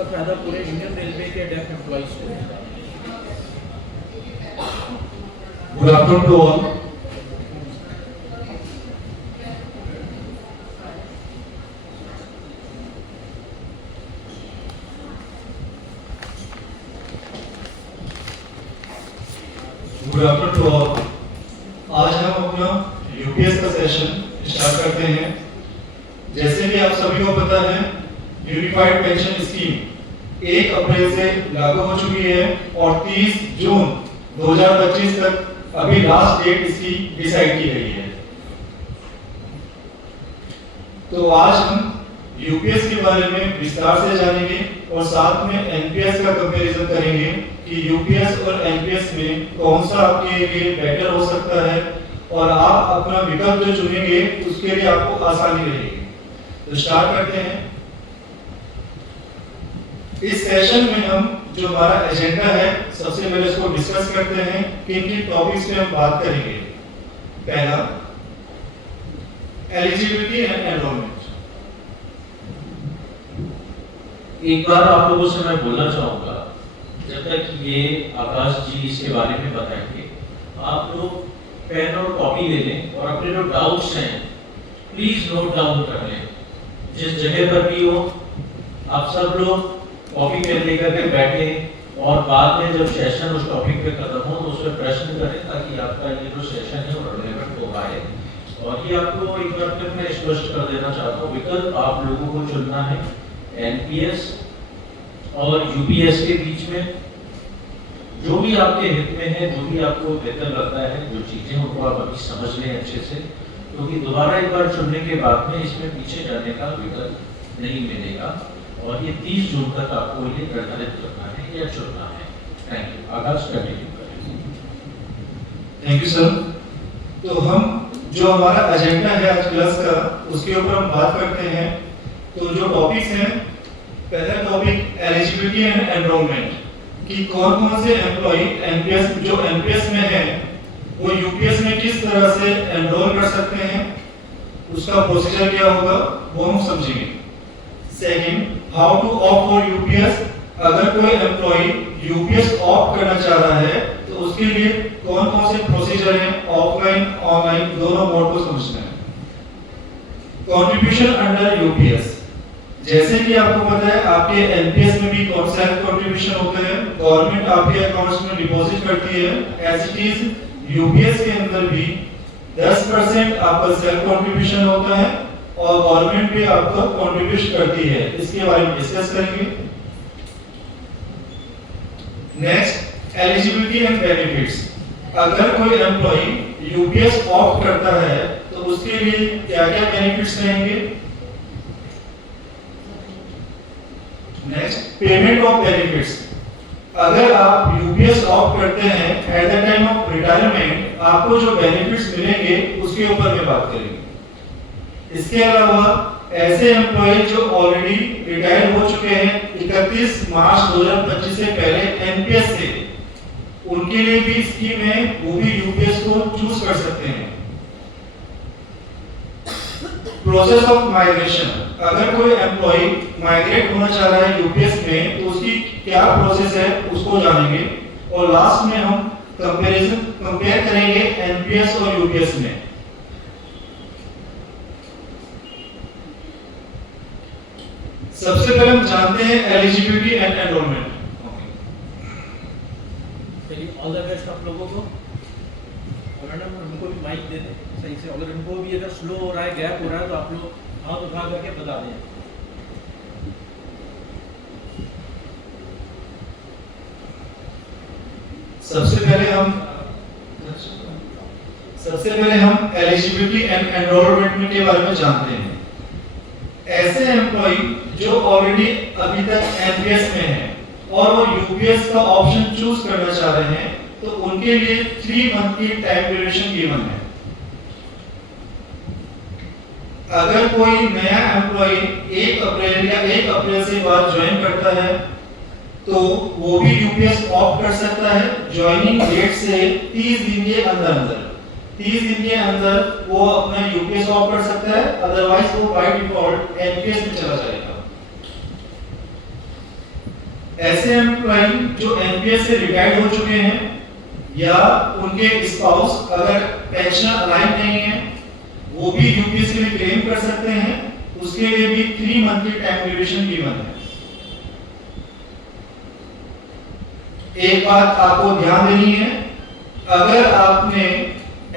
इसका फायदा पूरे इंडियन रेलवे के डेफ एम्प्लॉइज को होगा। Good afternoon to all. Good afternoon to all. आज हम अपना यूपीएस का सेशन स्टार्ट करते हैं। जैसे कि आप सभी को पता है, यूनिफाइड पेंशन स्कीम 1 अप्रैल से लागू हो चुकी है और 30 जून 2025 तक अभी लास्ट डेट इसकी डिसाइड की गई है। तो आज हम यूपीएस के बारे में विस्तार से जानेंगे और साथ में एनपीएस का कंपैरिजन करेंगे कि यूपीएस और एनपीएस में कौन सा आपके लिए बेटर हो सकता है और आप अपना विकल्प जो चुनेंगे उसके लिए आपको आसानी रहेगी। तो स्टार्ट करते हैं। इस सेशन में हम जो हमारा एजेंडा है, सबसे पहले इसको डिस्कस करते हैं कि किन टॉपिक्स पे हम बात करेंगे। पहला, एलिजिबिलिटी एंड एनरोलमेंट। एक बार आप लोगों से मैं बोलना चाहूंगा, जब तक ये आकाश जी इसके बारे में बताएंगे, आप लोग पेन और कॉपी ले लें और अपने जो डाउट्स हैं प्लीज नोट डाउन कर लें। जिस जगह पर भी हो आप सब लोग कॉपी पेन लेकर के बैठे और बाद में जब सेशन उस टॉपिक पे खत्म हो तो उसमें प्रश्न करें, ताकि आपका ये जो सेशन है वो रिलेवेंट हो पाए। और ये आपको एक बार फिर मैं स्पष्ट कर देना चाहता हूँ, विकल्प आप लोगों को चुनना है एनपीएस और यूपीएस के बीच में। जो भी आपके हित में है, जो भी आपको बेहतर लगता है, जो चीजें उनको आप अभी समझ लें अच्छे से, क्योंकि दोबारा एक बार चुनने के बाद में इसमें पीछे जाने का विकल्प नहीं मिलेगा। और ये 30 जून तक आपको ये निर्धारित करना है या चुनना है। Thank you. आकाश कंटिन्यू करें। Thank you sir. तो हम जो हमारा एजेंडा है आज क्लास का, उसके ऊपर हम बात करते हैं। तो जो टॉपिक्स हैं, पहला टॉपिक एलिजिबिलिटी एंड एनरोलमेंट, कि कौन कौन से एम्प्लॉय एनपीएस जो एनपीएस में है वो यूपीएस में किस तरह से एनरोल कर सकते हैं, उसका प्रोसीजर क्या होगा वो हम समझेंगे। Second, how to opt for UPS. अगर कोई एम्प्लॉय यूपीएस ऑप्ट करना चाह रहा है तो उसके लिए कौन कौन से प्रोसीजर हैं, ऑफलाइन ऑनलाइन दोनों मोड को समझना है। कंट्रीब्यूशन अंडर यूपीएस, जैसे कि आपको पता है आपके एनपीएस में भी सेल्फ कंट्रीब्यूशन होता है, गवर्नमेंट आपके अकाउंट्स में डिपॉजिट करती है। एज इट इज यूपीएस के अंदर भी 10% आपका सेल्फ कंट्रीब्यूशन होता है और गवर्नमेंट भी आपको कंट्रीब्यूट करती है। इसके बारे में डिस्कस करेंगे। Next, eligibility and benefits. अगर कोई एम्प्लॉय यूपीएस ऑप्ट करता है तो उसके लिए क्या क्या बेनिफिट्स रहेंगे। Next, payment of benefits. अगर आप यूपीएस ऑप्ट करते हैं at the time of retirement, आपको जो बेनिफिट्स मिलेंगे उसके ऊपर में बात करेंगे। इसके अलावा ऐसे एम्प्लॉय जो ऑलरेडी रिटायर हो चुके हैं 31 मार्च 2025 से पहले एनपीएस से, उनके लिए भी स्कीम है, वो भी यूपीएस को चूज कर सकते हैं। प्रोसेस ऑफ माइग्रेशन, अगर कोई एम्प्लॉय माइग्रेट होना चाह रहा है यूपीएस में तो उसकी क्या प्रोसेस है उसको जानेंगे। और लास्ट में हम कंपेयर करेंगे एनपीएस और यूपीएस में। सबसे पहले हम जानते हैं एलिजिबिलिटी एंड एनरोलमेंट। चलिए, ऑल द बेस्ट आप लोगों को। और मैडम उनको भी माइक दे दें सही से, अगर उनको भी अगर स्लो हो रहा है, गैप हो रहा है, तो आप लोग हाथ उठा करके बता दें। सबसे पहले हम एलिजिबिलिटी एंड एनरोलमेंट के बारे में जानते हैं। ऐसे एम्प्लॉय जो ऑलरेडी अभी तक एनपीएस में है और वो यूपीएस का ऑप्शन चूज करना चाह रहे हैं तो उनके लिए 3 मंथ की टाइम ड्यूरेशन गिवन है। अगर कोई नया एम्प्लॉय 1 अप्रैल या 1 अप्रैल से बाद ज्वाइन करता है तो वो भी यूपीएस ऑप्ट कर सकता है ज्वाइनिंग डेट से 30 दिन के अंदर 30 दिन के अंदर वो अपना यूपीएस ऑप्ट कर सकता है, अदरवाइज वो बाय डिफॉल्ट एनपीएस में चला जाएगा। ऐसे एम्प्लॉय जो एनपीएस से रिटायर्ड हो चुके हैं या उनके स्पाउस अगर पेंशन अलाइन नहीं है, वो भी यूपीएस के लिए क्लेम कर सकते हैं। उसके लिए भी 3 मंथ की टाइम ड्यूरेशन गिवन है। एक बात आपको ध्यान देनी है, अगर आपने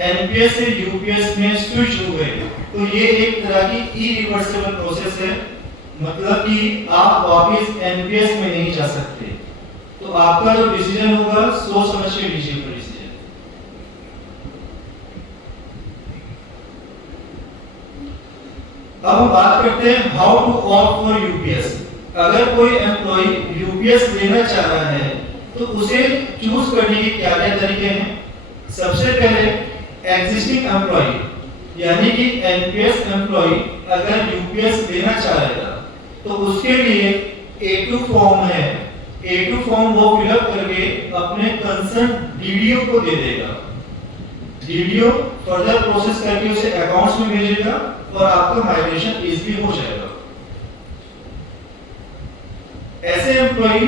एनपीएस से यूपीएस में स्विच हो गए तो ये एक तरह की इरिवर्सिबल प्रोसेस है, मतलब कि आप वापस एनपीएस में नहीं जा सकते। तो आपका जो डिसीजन होगा सोच समझ के लीजिए डिसीजन। अब हम बात करते हैं how to opt for UPS. अगर कोई एम्प्लॉय यूपीएस लेना चाह रहा है तो उसे चूज करने के क्या क्या तरीके हैं। सबसे पहले एग्जिस्टिंग एम्प्लॉय यानी कि एनपीएस एम्प्लॉय अगर यूपीएस लेना चाहेगा तो उसके लिए A2 फॉर्म है। A2 फॉर्म वो फिलअप करके अपने कंसर्न डीडीओ को दे देगा। डीडीओ फर्दर प्रोसेस करके उसे अकाउंट्स में भेजेगा और आपका माइग्रेशन इजीली हो जाएगा। ऐसे एम्प्लॉय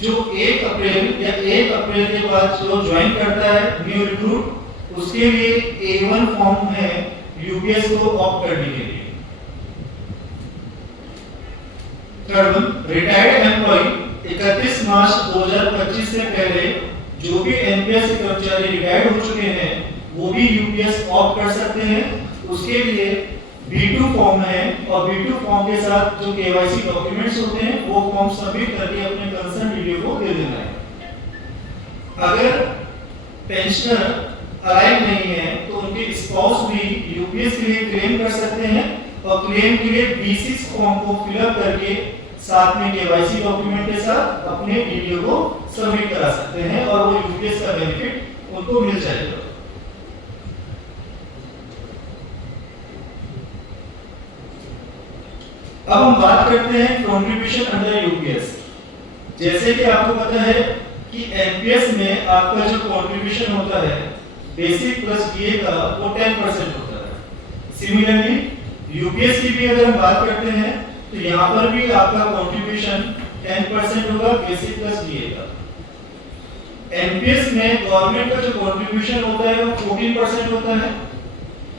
जो 1 अप्रैल या 1 अप्रैल के बाद जो ज्वाइन करता है न्यू रिक्रूट, उसके लिए A1 फॉर्म है यूपीएस को ऑप्ट करने के लिए। थर्ड वन, रिटायर्ड एम्प्लॉय 31 मार्च 2025 से पहले जो भी एनपीएस कर्मचारी रिटायर्ड हो चुके हैं वो भी यूपीएस ऑप्ट कर सकते हैं। उसके लिए B2 फॉर्म है और B2 फॉर्म के साथ जो केवाईसी डॉक्यूमेंट्स होते हैं वो फॉर्म सबमिट करके अपने कंसर्न डीडीओ को दे देना है। अगर पेंशनर अलाइन नहीं है तो उनके स्पाउस भी यूपीएस के लिए क्लेम कर सकते हैं और क्लेम के लिए B6 फॉर्म को फिलअप करके साथ में केवाईसी डॉक्यूमेंट के साथ अपने डीडीओ को सबमिट करा सकते हैं और वो यूपीएस का बेनिफिट उनको मिल जाएगा। अब हम बात करते हैं कंट्रीब्यूशन अंडर यूपीएस। जैसे कि आपको पता है कि एनपीएस में आपका जो कंट्रीब्यूशन होता है बेसिक प्लस डीए का वो 10% होता है। सिमिलरली यूपीएस की भी अगर हम बात करते हैं तो यहाँ पर भी आपका कंट्रीब्यूशन 10% होगा बेसिक प्लस डीए का। एनपीएस में गवर्नमेंट का जो कंट्रीब्यूशन होता है वो 14% होता है,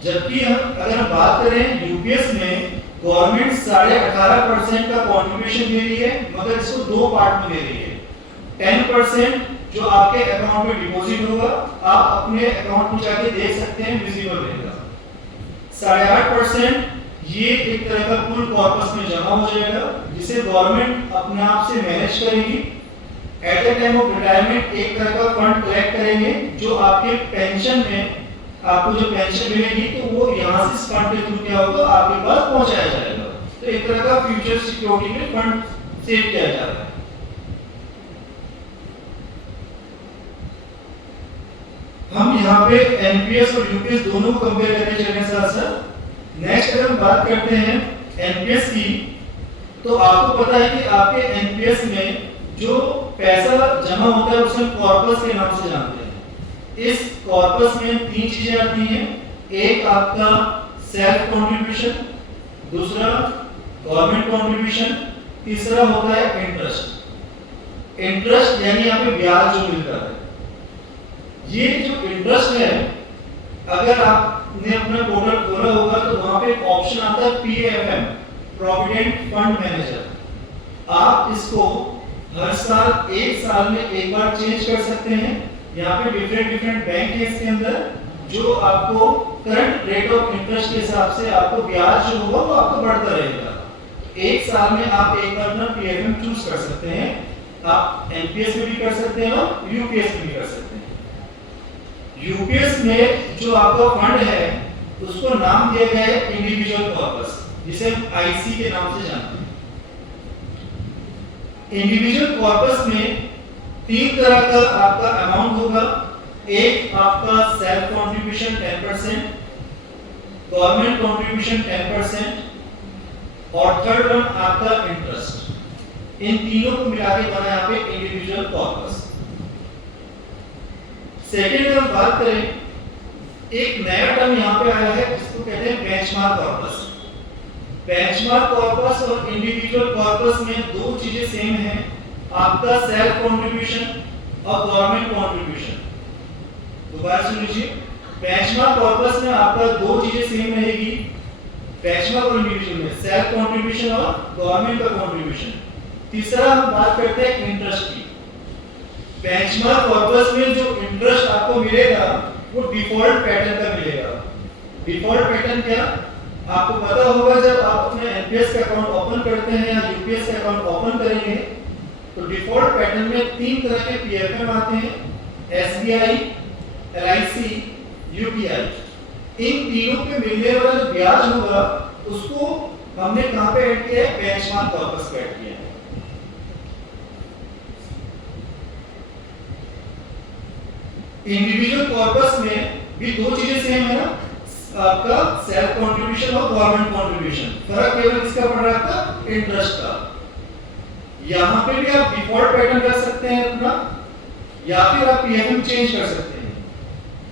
जबकि अगर हम बात करें यूपीएस में गवर्नमेंट 18.5% का कंट्रीब्यूशन दे रही है, मगर इसको 2 पार्ट में दे रही है। 10% जो आपके अकाउंट में डिपॉजिट होगा, आप अपने अकाउंट में जाके देख सकते हैं, विजिबल रहेगा। 8.5% ये एक तरह का फुल कॉर्पस में जमा हो जाएगा जिसे गवर्नमेंट अपने आप से मैनेज करेगी। At the time of retirement एक तरह का फंड कलेक्ट करेंगे जो आपके पेंशन में आपको जो पेंशन मिलेगी तो वो यहाँ से इस फंड के थ्रू क्या होगा आपके पास पहुंचाया जाएगा। तो एक तरह का फ्यूचर सिक्योरिटी में फंड सेव किया जा रहा है। हम यहाँ पे एनपीएस और यूपीएस दोनों को कंपेयर करके चलेंगे साथ। नेक्स्ट अगर हम बात करते हैं एनपीएस की, तो आपको पता है कि आपके एनपीएस में जो पैसा जमा होता है उसे हम कॉर्पस के नाम से जानते हैं। इस कॉर्पस में 3 चीजें आती हैं। एक आपका सेल्फ कंट्रीब्यूशन, दूसरा गवर्नमेंट कंट्रीब्यूशन, तीसरा होता है इंटरेस्ट। इंटरेस्ट यानी यहाँ पे ब्याज जो मिलता है। ये जो इंटरेस्ट है, अगर आपने अपना पोर्टल खोला होगा तो वहां पे एक ऑप्शन आता है PFM, प्रोविडेंट फंड मैनेजर। आप इसको हर साल 1 साल में एक बार चेंज कर सकते हैं। यहाँ पे डिफरेंट बैंक है इसके अंदर, जो आपको करंट रेट ऑफ इंटरेस्ट के हिसाब से आपको ब्याज जो होगा वो आपको बढ़ता रहेगा। 1 साल में आप एक बार अपना PFM चूज कर सकते हैं। आप एनपीएस में भी कर सकते हैं और यूपीएस में भी कर सकते हैं। यूपीएस में जो आपका फंड है उसको नाम दिया गया है इंडिविजुअल कॉर्पस, जिसे हम आईसी के नाम से जानते हैं। इंडिविजुअल कॉर्पस में 3 तरह का आपका अमाउंट होगा। एक आपका सेल्फ कंट्रीब्यूशन 10%, गवर्नमेंट कंट्रीब्यूशन 10% और थर्ड वन आपका इंटरेस्ट। इन तीनों को मिला के बना यहाँ पे इंडिविजुअल कॉर्पस। सेकेंड अगर बात करें, एक नया टर्म यहाँ पे आया है जिसको कहते हैं बेंचमार्क कॉर्पस। बेंचमार्क कॉर्पस और इंडिविजुअल कॉर्पस में 2 चीजें सेम हैं। आपका सेल्फ कंट्रीब्यूशन और गवर्नमेंट कंट्रीब्यूशन। दोबारा सुन लीजिए, बेंचमार्क कॉर्पस में आपका दो चीजें सेम रहेगी, बेंचमार्क और इंडिविजुअल में सेल्फ कंट्रीब्यूशन और गवर्नमेंट का कंट्रीब्यूशन। तीसरा हम बात करते हैं इंटरेस्ट की। बेंचमार्क कॉर्पस में जो इंटरेस्ट आपको मिलेगा वो डिफॉल्ट पैटर्न का मिलेगा। डिफॉल्ट पैटर्न क्या, आपको पता होगा जब आप अपने एनपीएस का अकाउंट ओपन करते हैं या यूपीएस का अकाउंट ओपन करेंगे तो डिफॉल्ट पैटर्न में 3 तरह के पीएफएम आते हैं, एसबीआई, एलआईसी, यूपीआई। इन तीनों पे मिलने वाला जो ब्याज होगा उसको हमने कहां पे ऐड किया है, बेंचमार्क कॉर्पस पे ऐड किया है। इंडिविजुअल कॉर्पस में भी दो चीजें सेम है ना, आपका सेल्फ कंट्रीब्यूशन और गवर्नमेंट कंट्रीब्यूशन। फर्क केवल किसका पड़ रहा था, इंटरेस्ट का। यहां पे भी आप डिफॉल्ट पैटर्न कर सकते हैं अपना, या फिर आप पीएफएम चेंज कर सकते हैं।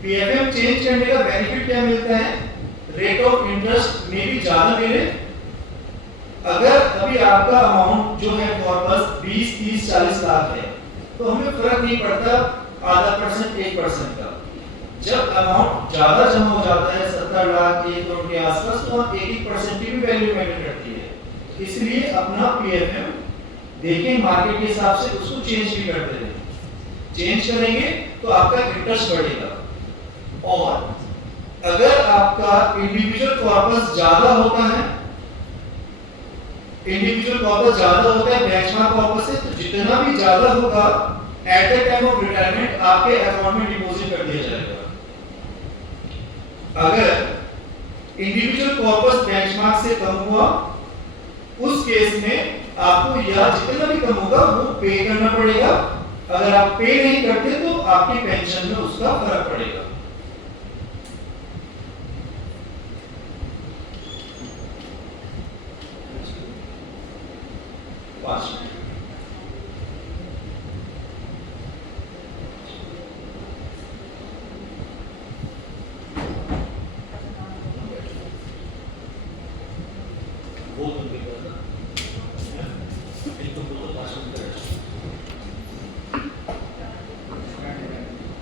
पीएफएम चेंज करने का बेनिफिट क्या मिलता है, रेट ऑफ इंटरेस्ट में भी ज्यादा दे रहे। अगर अभी आपका अमाउंट जो है कॉर्पस 20, 30, 40 लाख है तो हमें फर्क नहीं पड़ता आधा परसेंट 1% का। जब अमाउंट ज्यादा जमा हो जाता है 70 लाख 1 करोड़ के आसपास तो हम 1% की भी वैल्यू मेंटेन करती है। इसलिए अपना पीएफएम देखें मार्केट के हिसाब से, उसको चेंज भी करते रहें। चेंज करेंगे तो आपका इंटरेस्ट बढ़ेगा। और अगर आपका इंडिविजुअल कॉर्पस ज्यादा होता है, इंडिविजुअल कॉर्पस ज्यादा होता है बेंचमार्क कॉर्पस से, तो जितना भी ज्यादा होगा at the time of retirement आपके अकाउंट में डिपॉजिट कर दिया जाएगा। अगर इंडिविजुअल कॉर्पस बेंचमार्क से कम हुआ उस केस में आपको या जितना भी कम होगा वो पे करना पड़ेगा। अगर आप पे नहीं करते तो आपकी पेंशन में उसका फर्क पड़ेगा।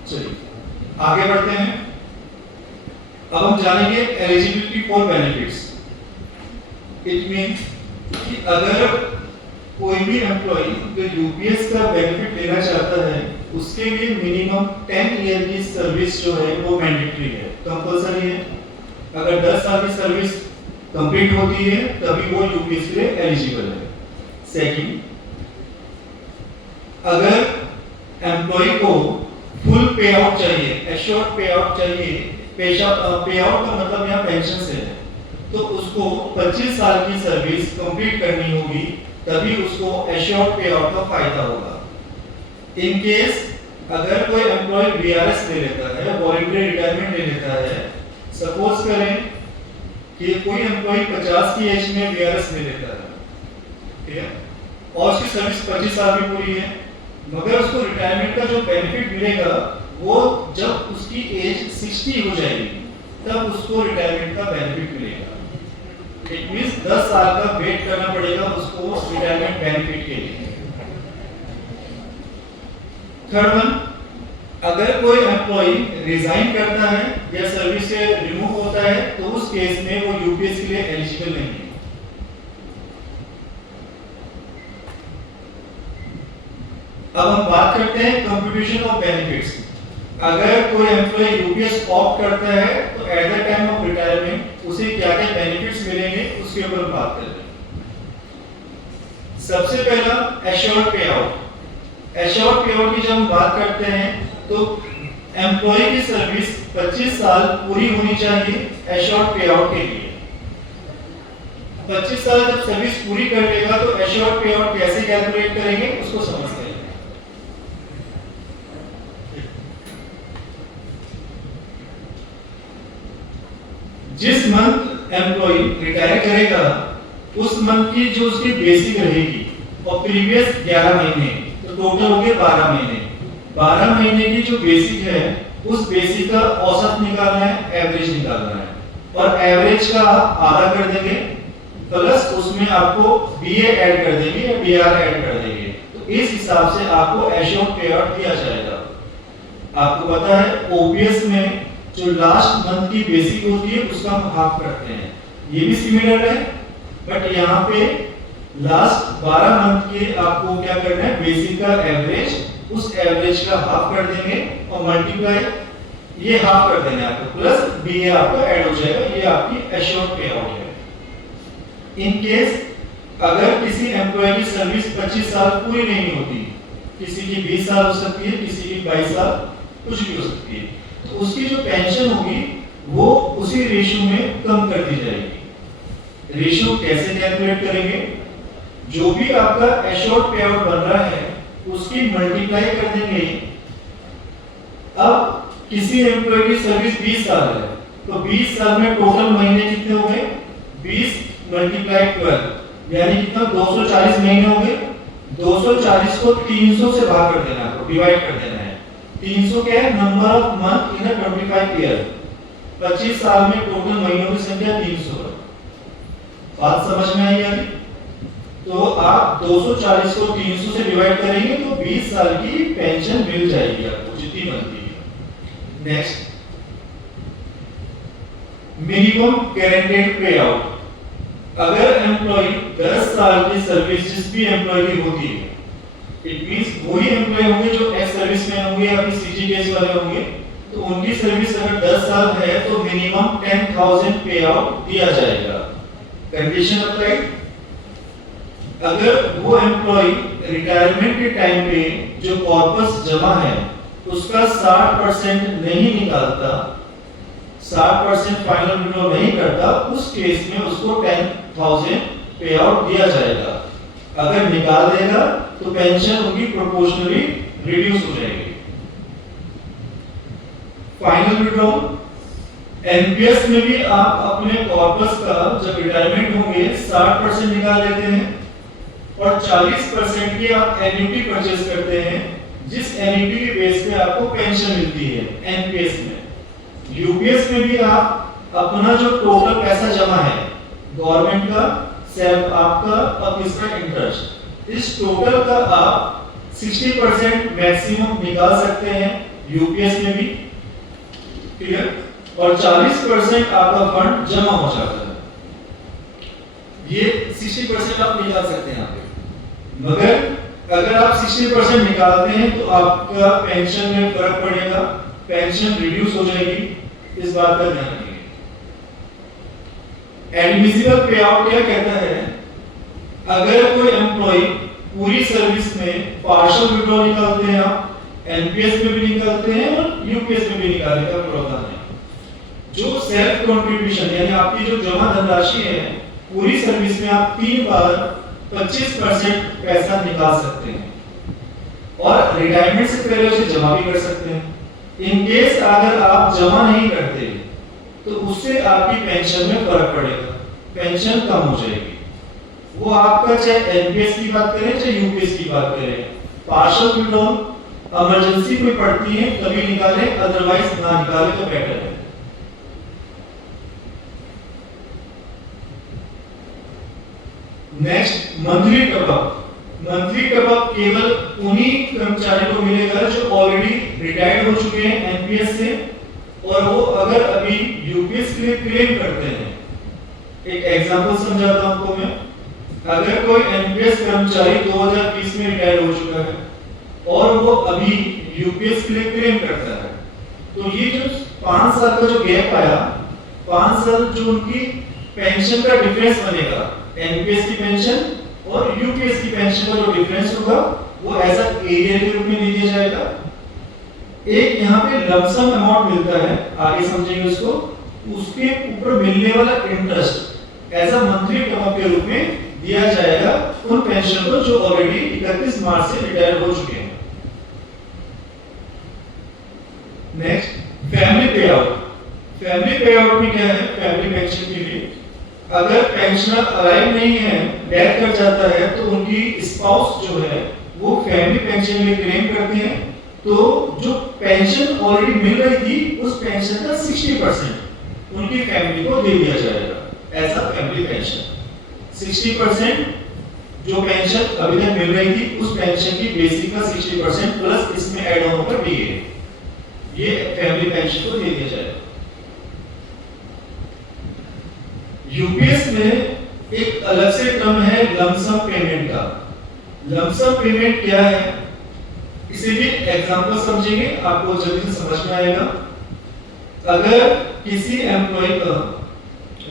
चलिए आगे बढ़ते हैं। अब हम जानेंगे eligibility for benefits. It means कि अगर कोई भी एम्प्लॉय जो यूपीएस का बेनिफिट लेना चाहता है उसके लिए मिनिमम 10 ईयर की सर्विस जो है वो मैंडेटरी है, कंपलसरी है। अगर 10 साल की सर्विस कंप्लीट होती है तभी वो यूपीएस के लिए एलिजिबल है। सेकंड, अगर एम्प्लॉय को फुल पे आउट चाहिए, एश्योर्ड पे आउट चाहिए, पे आउट का मतलब यहाँ पेंशन से है, तो उसको 25 साल की सर्विस कंप्लीट करनी होगी तभी उसको एश्योर्ड पे आउट का फायदा होगा। इन केस अगर कोई एम्प्लॉय वीआरएस ले लेता है, वॉलंटरी रिटायरमेंट ले लेता है, सपोज करें कि कोई एम्प्लॉय 50 की एज में वीआरएस ले लेता है, ठीक है, और उसकी सर्विस 25 साल की पूरी है, मगर उसको रिटायरमेंट का जो बेनिफिट मिलेगा वो जब उसकी एज 60 हो जाएगी तब उसको रिटायरमेंट का बेनिफिट मिलेगा। इट मींस 10 साल का वेट करना पड़ेगा उसको रिटायरमेंट बेनिफिट के लिए। थर्ड वन, अगर कोई एम्प्लॉय रिजाइन करता है या सर्विस से रिमूव होता है तो उस केस में वो यूपीएस के लिए एलिजिबल नहीं है। अब हम बात करते हैं कंट्रीब्यूशन ऑफ बेनिफिट्स। अगर कोई एम्प्लॉय यूपीएस ऑप्ट करता है तो at the time of retirement उसे क्या क्या बेनिफिट्स मिलेंगे उसके ऊपर बात करें। सबसे पहला एश्योर्ड पे आउट। एश्योर्ड पे आउट की जब हम बात करते हैं तो एम्प्लॉय की सर्विस 25 साल पूरी होनी चाहिए एश्योर्ड पे आउट के लिए। 25 साल जब सर्विस पूरी कर लेगा तो एश्योर्ड पे आउट कैसे कैलकुलेट करेंगे उसको समझते हैं। जिस मंथ एम्प्लॉय रिटायर करेगा उस मंथ की जो उसकी बेसिक रहेगी और प्रीवियस 11 महीने तो टोटल हो गए 12 महीने। 12 महीने की जो बेसिक है उस बेसिक का औसत निकालना है, एवरेज निकालना है, और एवरेज का आप आधा कर देंगे प्लस उसमें आपको बीए ऐड कर देंगे या बीआर ऐड कर देंगे तो इस हिसाब से आपको एश्योर्ड पे आउट दिया जाएगा। आपको पता है ओपीएस में जो लास्ट मंथ की बेसिक होती है उसका हम हाफ करते हैं, ये भी सिमिलर है, बट यहाँ पे लास्ट 12 मंथ के आपको क्या करना है, बेसिक का एवरेज, उस एवरेज का हाफ कर देंगे और मल्टीप्लाई ये हाफ कर देना है आपको, प्लस बीए आपका ऐड हो जाएगा, ये आपकी एश्योर्ड पे आउट है। इन केस अगर किसी एम्प्लॉय की सर्विस 25 साल पूरी नहीं होती, किसी की 20 साल हो सकती है, किसी की 22 साल, कुछ भी हो सकती है, तो उसकी जो पेंशन होगी वो उसी रेशियो में कम कर दी जाएगी। रेशियो कैसे कैलकुलेट करेंगे, जो भी आपका एश्योर्ड पे आउट बन रहा है उसकी मल्टीप्लाई कर देंगे। अब किसी एम्प्लॉय की सर्विस 20 साल है, तो 20 साल में टोटल महीने कितने हो गए, 20 मल्टीप्लाई 12 यानी कितना, 240 महीने हो गए। 240 को 300 से भाग कर देना, आपको डिवाइड कर देना है। 300 क्या है, number of month in a 25 year. 25 साल में टोटल महीनों की संख्या 300 है। बात समझ में आई यानी? तो आप 240 को 300 से डिवाइड करेंगे तो 20 साल की पेंशन मिल जाएगी आपको, जितनी बनती है। नेक्स्ट, मिनिमम गारंटेड पे आउट। अगर एम्प्लॉय 10 साल की सर्विस जिस भी एम्प्लॉय की होती है, इट मींस वही एम्प्लॉय होंगे जो एक्स सर्विसमैन होंगे या फिर सीजी केस वाले होंगे, तो उनकी सर्विस अगर 10 साल है तो मिनिमम 10,000 पे आउट दिया जाएगा। कंडीशन अप्लाइड, अगर वो एम्प्लॉय रिटायरमेंट के टाइम पे जो कॉर्पस जमा है उसका 60% नहीं निकालता, 60% फाइनल विड्रॉ नहीं करता, उस केस में उसको 10,000 पे आउट दिया जाएगा। अगर निकाल देगा तो पेंशन उनकी प्रोपोर्शनली रिड्यूस हो जाएगी। फाइनल विड्रॉ, एनपीएस में भी आप अपने कॉर्पस का जब रिटायरमेंट होंगे 60% निकाल लेते हैं और 40% की आप एन्युटी परचेज करते हैं, जिस एन्युटी के बेस पे आपको पेंशन मिलती है एनपीएस में। यूपीएस में भी आप अपना जो टोटल पैसा जमा है गवर्नमेंट का, सेल्फ आपका और किसका इंटरेस्ट, इस टोटल का आप 60% मैक्सिमम निकाल सकते हैं यूपीएस में भी, क्लियर, और 40% आपका फंड जमा हो जाता है। ये 60% आप निकाल सकते हैं यहाँ पे। मगर अगर आप 60% निकालते हैं तो आपका पेंशन में फर्क पड़ेगा, पेंशन रिड्यूस हो जाएगी, इस बात का ध्यान रखिए। एडमिसिबल पे आउट क्या कहता है, अगर कोई एम्प्लॉय पूरी सर्विस में पार्शियल विड्रॉ निकालते हैं, आप एनपीएस में भी निकालते हैं और यूपीएस में भी निकालने का प्रावधान है। जो सेल्फ कंट्रीब्यूशन यानी आपकी जो जमा धनराशि है, पूरी सर्विस में आप 3 बार 25% पैसा निकाल सकते हैं और रिटायरमेंट से पहले उसे जमा भी कर सकते हैं। इन केस अगर आप जमा नहीं करते तो उससे आपकी पेंशन में फर्क पड़ेगा, पेंशन कम हो जाएगी। वो आपका चाहे एनपीएस की बात करें चाहे यूपीएस की बात करें, पार्शियल विड्रॉल इमरजेंसी कोई पड़ती है तभी निकालें, अदरवाइज ना निकालें तो बेटर है। Next, monthly top up. Monthly top up केवल उन्हीं कर्मचारियों को मिलेगा जो ऑलरेडी रिटायर्ड हो चुके हैं एनपीएस से और वो अगर अभी यूपीएस के लिए क्लेम करते हैं। एक एग्जांपल समझाता हूं आपको मैं। अगर कोई एनपीएस कर्मचारी 2020 में रिटायर हो चुका है और वो अभी यूपीएस के लिए क्लेम करता है, तो ये जो 5 साल का जो गैप आया, 5 साल जो उनकी पेंशन का डिफरेंस बनेगा, एनपीएस की पेंशन और यूपीएस की पेंशन का जो डिफरेंस होगा वो ऐसा एरिया के रूप में ले लिया जाएगा। एक यहाँ पे लमसम अमाउंट मिलता है, आगे समझेंगे उसको, उसके ऊपर मिलने वाला interest as a monthly top up के रूप में दिया जाएगा उन पेंशन को जो ऑलरेडी 31 मार्च से रिटायर हो चुके हैं। नेक्स्ट, फैमिली पे आउट। फैमिली पे आउट में क्या है, फैमिली पेंशन के लिए अगर पेंशनर अलाइव नहीं है, डेथ कर जाता है, तो उनकी स्पाउस जो है वो फैमिली पेंशन के लिए क्लेम करते हैं, तो जो पेंशन ऑलरेडी मिल रही थी उस पेंशन का 60% उनकी फैमिली को दे दिया जाएगा एज अ फैमिली पेंशन। 60% जो पेंशन अभी तक मिल रही थी उस पेंशन की बेसिक का 60% प्लस इसमें ऐड ऑन होकर डीए, ये फैमिली पेंशन को दे दिया जाएगा। यूपीएस में एक अलग से टर्म है लमसम पेमेंट का। लमसम पेमेंट क्या है, इसे भी एग्जांपल समझेंगे, आपको जल्दी से समझ में आएगा। अगर किसी एम्प्लॉय का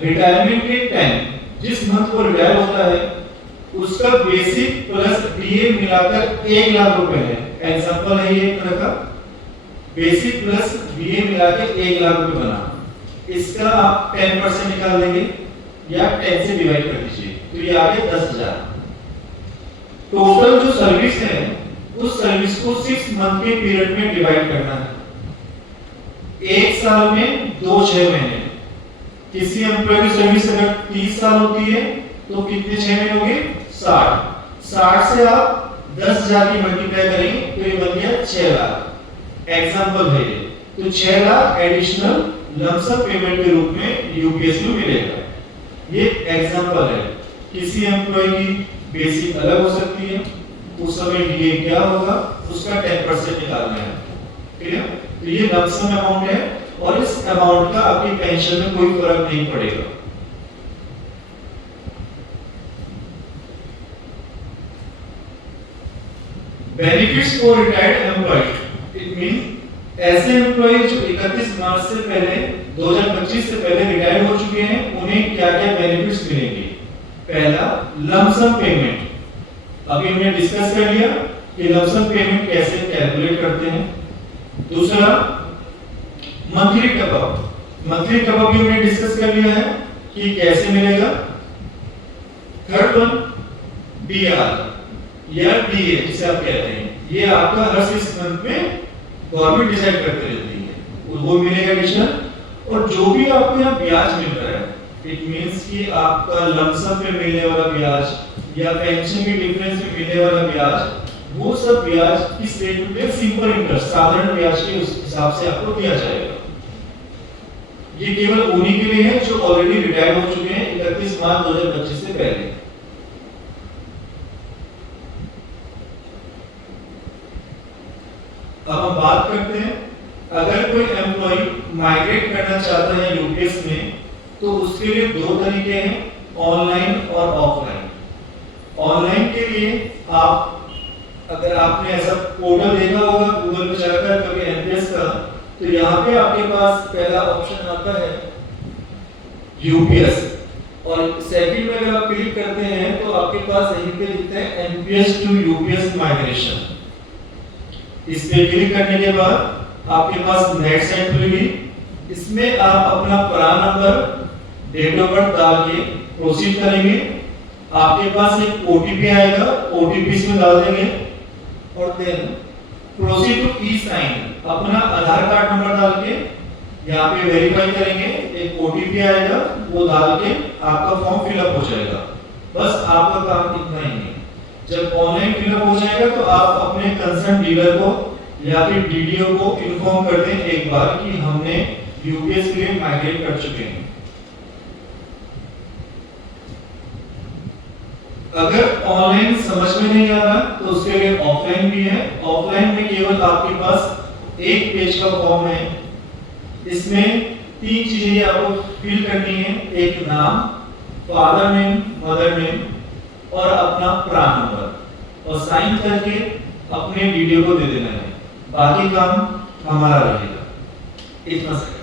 रिटायरमेंट के टाइम जिस मंथ को रिटायर होता है उसका बेसिक प्लस डीए मिलाकर 1 लाख रुपए है, एग्जांपल है ये तरह का, बेसिक प्लस डीए मिलाकर 1 लाख रुपए बना। इसका आप 10% निकाल देंगे या 10 से डिवाइड कर दीजिए तो ये आ गया 10,000। टोटल जो सर्विस है उस सर्विस को 6 मंथ के पीरियड में डिवाइड करना है। एक साल में 2 महीने। किसी एम्प्लॉय की सर्विस अगर 30 साल होती है तो कितने 6 महीने हो गए 60। 60 से आप 10,000 की मल्टीप्लाई करेंगे तो ये बन गया 6 लाख। एग्जांपल है ये, तो 6 लाख एडिशनल लमसम पेमेंट के रूप में यूपीएस में मिलेगा। ये एग्जांपल है। किसी एम्प्लॉय की बेसिक अलग हो सकती है, उस समय डीए क्या होगा उसका 10% निकालना है, ठीक है। तो ये लमसम अमाउंट है और इस अमाउंट का आपकी पेंशन में कोई फर्क नहीं पड़ेगा। Benefits for retired employee, it mean ऐसे एम्प्लॉय जो 31 मार्च से पहले 2025 से पहले रिटायर हो चुके हैं उन्हें क्या क्या बेनिफिट्स मिलेंगे। पहला लमसम पेमेंट, अभी हमने डिस्कस कर लिया कि लमसम पेमेंट कैसे कैलकुलेट करते हैं। दूसरा मंथली टॉपअप, मंथली टॉपअप भी हमने डिस्कस कर लिया है कि कैसे मिलेगा। थर्ड वन डीआर या डीए जिसे आप कहते हैं, ये आपका हर 6 मंथ में गवर्नमेंट डिसाइड करते रहती है, वो मिलेगा एडिशनल। और जो भी आपको यहाँ ब्याज मिल रहा है, इट मींस कि आपका लमसम पे मिलने वाला ब्याज या पेंशन के डिफरेंस में मिलने वाला ब्याज, वो सब ब्याज किस रेट में, सिंपल इंटरेस्ट, साधारण ब्याज के उस हिसाब से आपको दिया जाएगा। ये केवल उन्हीं के लिए है जो ऑलरेडी रिटायर हो चुके हैं 31 मार्च 2025 से पहले। अब हम बात करते हैं, अगर कोई एम्प्लॉय माइग्रेट करना चाहता है यूपीएस में तो उसके लिए 2 तरीके हैं, ऑनलाइन और ऑफलाइन। ऑनलाइन के लिए आप, अगर आपने ऐसा पोर्टल देखा होगा गूगल पे जाकर कभी एनपीएस का, तो यहाँ पे आपके पास पहला ऑप्शन आता है यूपीएस, और सेकंड में अगर आप क्लिक करते हैं तो आपके पास यहीं पे लिखता है एनपीएस टू यूपीएस माइग्रेशन। इस पे क्लिक करने के बाद आपके पास नेट साइट खुलेगी। इसमें आप अपना PRAN number, date of birth डाल के प्रोसीड करेंगे। आपके पास एक ओटीपी आएगा, ओटीपी इसमें डाल देंगे और then proceed to E sign, अपना आधार कार्ड नंबर डाल के यहाँ पे वेरीफाई करेंगे। एक ओटीपी आएगा, वो डाल के आपका फॉर्म फिलअप हो जाएगा। बस आपका काम इतना ही है। जब ऑनलाइन फिलअप हो जाएगा तो आप अपने कंसर्न डीलर को या फिर डीडीओ को इन्फॉर्म कर दें एक बार कि हमने यूपीएस के लिए माइग्रेट कर चुके हैं। अगर ऑनलाइन समझ में नहीं आ रहा तो उसके लिए ऑफलाइन भी है। ऑफलाइन में केवल आपके पास एक पेज का फॉर्म है, इसमें 3 चीजें आपको फिल करनी है, एक नाम, फादर नेम, मदर नेम और अपना प्रान नंबर, और साइन करके अपने डीडीओ को दे देना है। बाकी काम हमारा रहेगा, इतना सा।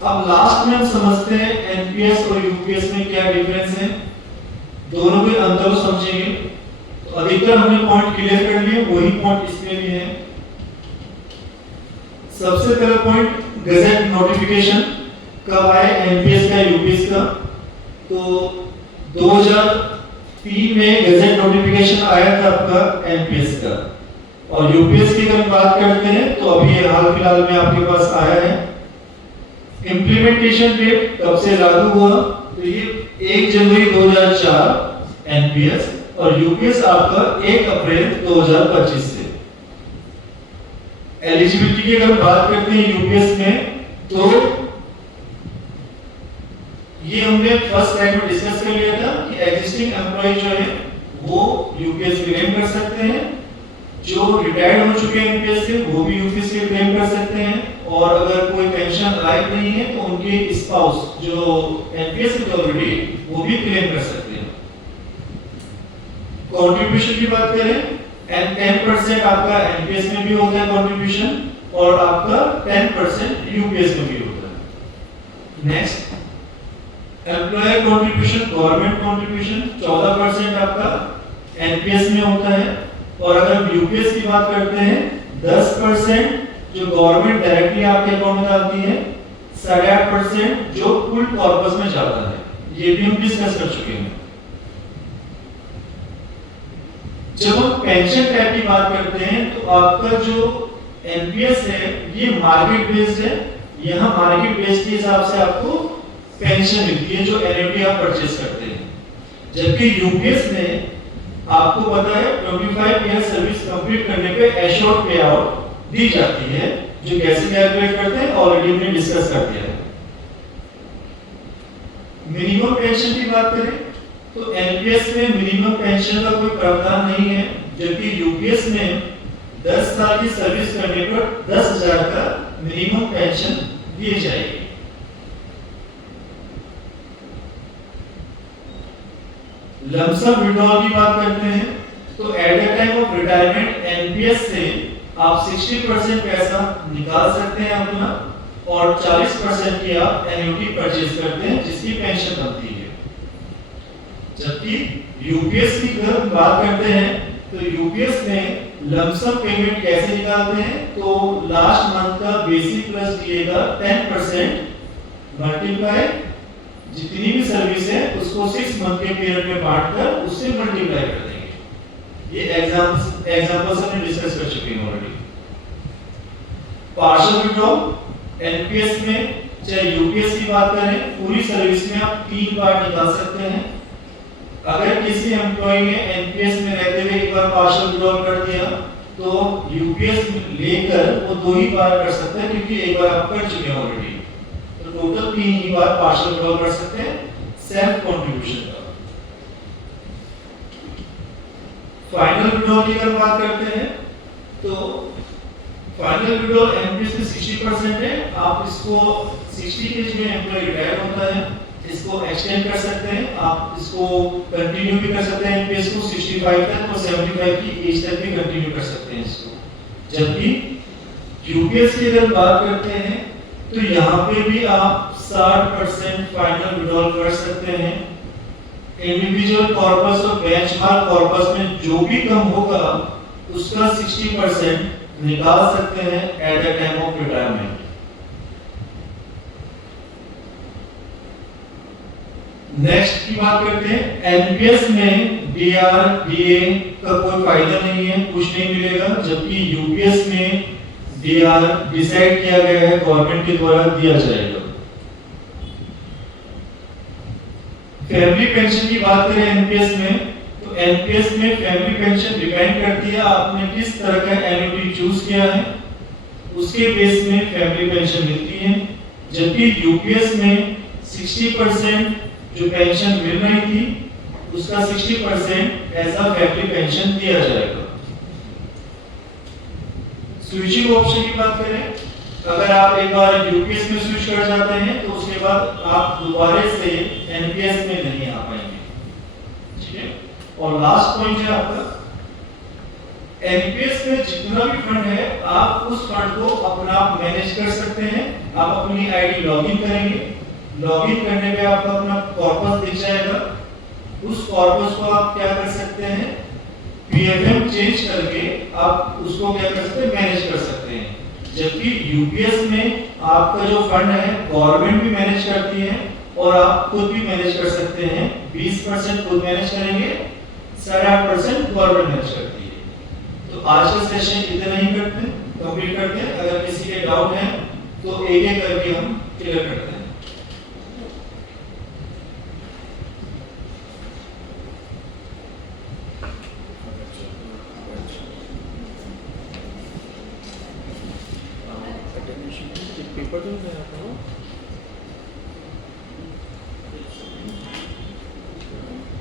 अब लास्ट में हम समझते हैं एनपीएस और यूपीएस में क्या डिफरेंस है, दोनों के अंतर समझेंगे। तो अधिकतर हमने पॉइंट क्लियर कर लिए, वही पॉइंट इसमें भी है। सबसे पहला पॉइंट, गजेट नोटिफिकेशन कब आया एनपीएस का यूपीएस का, तो 2003 में गजेट नोटिफिकेशन आया था आपका एनपीएस का। और यूपीएस की अगर बात करते हैं तो अभी हाल फिलहाल में आपके पास आया है। इंप्लीमेंटेशन डेट कब से लागू हुआ, तो ये 1 जनवरी 2004 एनपीएस, और यूपीएस आपका 1 अप्रैल 2025 से। एलिजिबिलिटी की अगर बात करते हैं यूपीएस में, तो ये ये हमने फर्स्ट स्लाइड में डिस्कस कर लिया था कि एग्जिस्टिंग एम्प्लॉय जो है वो यूपीएस क्लेम कर सकते हैं, जो रिटायर्ड हो चुके हैं एनपीएस से वो भी यूपीएस से क्लेम कर सकते हैं, और अगर कोई पेंशन लायक नहीं है तो उनके स्पाउस जो एनपीएस में ऑलरेडी वो भी क्लेम कर सकते हैं। कंट्रीब्यूशन की बात करें, 10% आपका एनपीएस में भी होता है कंट्रीब्यूशन, और आपका 10% यूपीएस में भी होता है। Next, employer contribution, government contribution 14% आपका एनपीएस में होता है, और अगर यूपीएस की बात करते हैं 10% जो गवर्नमेंट डायरेक्टली आपके अकाउंट में डालती है, 8.5% जो फुल कॉर्पस में जाता है, ये भी हम डिस्कस कर चुके हैं। जब हम पेंशन टाइप की बात करते हैं तो आपका जो एनपीएस है ये मार्केट बेस्ड है, यहाँ मार्केट बेस्ड के हिसाब से आपको पेंशन मिलती है जो एनयूटी आप परचेज करते हैं, जबकि यूपीएस में आपको पता है 25 ईयर सर्विस कंप्लीट करने पे एश्योर्ड पे आउट दी जाती है, जो कैसे कैलकुलेट करते हैं ऑलरेडी हमने डिस्कस कर दिया है। मिनिमम पेंशन की बात करें तो एनपीएस में मिनिमम पेंशन का कोई प्रावधान नहीं है, जबकि यूपीएस में 10 साल की सर्विस करने पर 10,000 का मिनिमम पेंशन दी जाएगी। लमसम विड्रॉल की बात करते हैं तो at the time of retirement NPS से आप 60% पैसा निकाल सकते हैं अपना, और 40% की आप एन्युटी परचेज करते हैं जिसकी पेंशन बनती है। जबकि यूपीएस की अगर हम बात करते हैं तो यूपीएस में लमसम पेमेंट कैसे निकालते हैं, तो लास्ट मंथ का बेसिक प्लस दिएगा 10% मल्टीप्लाई जितनी भी सर्विस है उसको 6 मंथ के पीरियड में बांटकर उससे मल्टीप्लाई कर देंगे। ये एग्जांपल्स हमने डिस्कस कर चुके हैं ऑलरेडी। पार्शियल विड्रॉल एनपीएस में चाहे यूपीएस की बात करें, पूरी सर्विस में आप 3 बार निकाल सकते हैं। अगर किसी एम्प्लॉय ने एनपीएस में रहते हुए एक बार पार्शियल विड्रॉल कर दिया तो यूपीएस लेकर वो 2 ही बार कर सकते हैं, क्योंकि एक बार आप कर चुके हैं ऑलरेडी, तो टोटल 3 ही बार पार्शियल विड्रॉल कर सकते हैं सेल्फ कंट्रीब्यूशन का। फाइनल विड्रॉल की अगर बात करते हैं तो फाइनल विड्रॉल एनपीएस में 60% है, आप इसको 60 के में एम्प्लॉय रिटायर होता है इसको एक्सटेंड कर सकते हैं, आप इसको कंटिन्यू भी कर सकते हैं एनपीएस को 65 तक और 75 की एज तक भी कंटिन्यू कर सकते हैं इसको। जबकि यूपीएस की अगर बात करते हैं तो यहाँ पे भी आप 60% फाइनल विड्रॉल कर सकते हैं। इंडिविजुअल कॉर्पस और बेंचमार्क कॉर्पस में जो भी कम होगा उसका 60% निकाल सकते हैं at the time of retirement. Next की बात करते हैं, एनपीएस में डीआर डीए का कोई फायदा नहीं है, कुछ नहीं मिलेगा, जबकि यूपीएस में डीआर डिसाइड किया गया है गवर्नमेंट के द्वारा दिया जाएगा। फैमिली पेंशन की बात करें एनपीएस में तो एनपीएस में फैमिली पेंशन डिपेंड करती है आपने किस तरह का एन्युटी चूज किया है, उसके बेस में फैमिली पेंशन मिलती है। जबकि यूपीएस में 60% जो पेंशन मिल रही थी उसका 60% ऐसा फैमिली पेंशन दिया जाएगा। स्विचिंग ऑप्शन की बात करें, अगर आप एक बार यूपीएस में स्विच कर जाते हैं तो उसके बाद आप दोबारा से एनपीएस में नहीं आ पाएंगे, ठीक है। और लास्ट पॉइंट है आपका, एनपीएस में जितना भी फंड है आप उस फंड को अपना मैनेज कर सकते हैं। आप अपनी आईडी लॉगिन करेंगे, लॉगिन करने पे आपको अपना कॉर्पस दिख जाएगा, उस कॉर्पस को आप क्या कर सकते हैं पीएफएम चेंज करके आप उसको क्या कर सकते हैं मैनेज कर सकते हैं। जबकि यूपीएस में आपका जो फंड है गवर्नमेंट भी मैनेज करती है और आप खुद भी मैनेज कर सकते हैं। 20% खुद मैनेज करेंगे, 8.5% गवर्नमेंट मैनेज करती है। तो आज का सेशन इतना ही कंप्लीट करते हैं। अगर किसी के डाउट है तो एक एक करके हम क्लियर करते हैं। पेपर तो नहीं